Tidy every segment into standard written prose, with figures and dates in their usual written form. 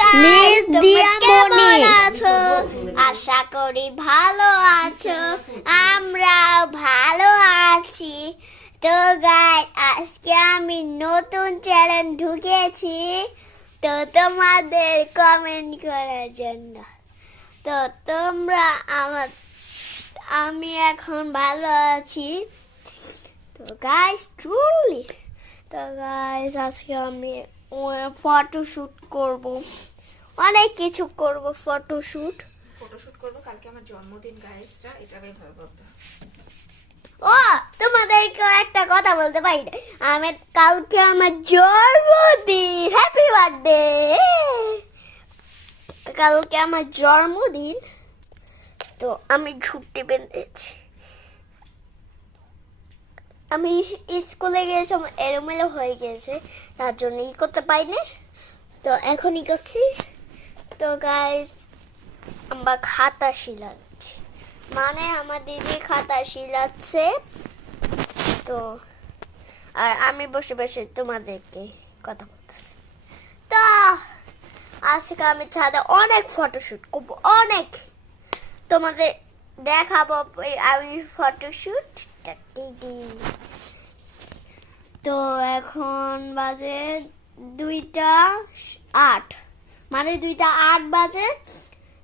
Guys, দিয়া কেমন মনি। আছো? আশা করি ভালো আছো, আমরাও ভালো আছি। তো গাইস, আজকে আমি নতুন চ্যানেল ঢুকেছি, তো তোমাদের কমেন্ট করার জন্য। তো তোমরা আমি এখন ভালো আছি। তো গাইস ট্রুলি, তো গাইস আজকে আমি ফটোশুট করব, অনেক কিছু করব। ফটোশুট করবো কালকে আমার জন্মদিন গাইসরা, এটা আমি ভাববো। ও তোমাদেরকে একটা কথা বলতে পারি না, আমি কালকে আমার জন্মদিন। Happy birthday. কালকে আমার জন্মদিন, তো আমি ছুটি পেয়েছি। আমি স্কুলে গিয়েছিলাম, এলোমেলো হয়ে গেছে, তার জন্য করতে পারিনি। তো এখনই করছি। তো গাইস, আমরা খাতা শিলাচ্ছি, মানে আমার দিদি খাতা শিলাচ্ছে। তো আর আমি বসে বসে তোমাদেরকে কথা বলতেছি। তো আজকে আমি ছাদে অনেক ফটোশুট করবো, অনেক তোমাদের দেখাবো আমি ফটোশুট। তো এখন বাজে 2:08, মানে 2:08 বাজে।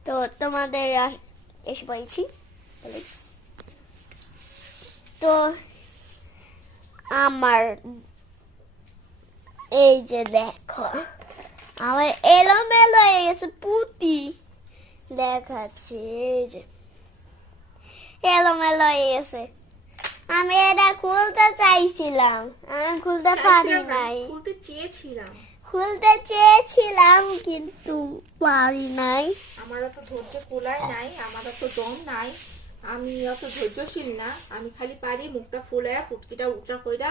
তো তোমাদের এসে পড়েছি। তো আমার এই যে দেখো, আমার এলোমেলো হয়ে গেছে পুঁতি, দেখাচ্ছি। এই যে এলোমেলো হয়ে গেছে। আমি এটা খুলতে চাইছিলাম, আমি খুলতে পারি নাই। খুলতে চেয়েছিলাম কিন্তু পারি নাই। আমার অত ধৈর্য কুলায় নাই, আমার অত দম নাই, আমি অত ধৈর্যশীল না। আমি খালি পারি মুখটা ফুলায়া পুটকিটা উঁচা কইরা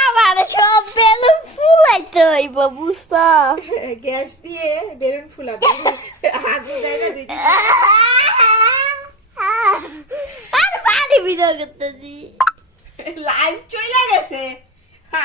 আমার সব বেলুন ফুলাইতে হইব, বুঝছো? গ্যাস দিয়ে বেলুন ফুলাবো। আগুন দেয় না দিদি। আর পানি বিরো করতেছি। লাইভ চলে গেছে।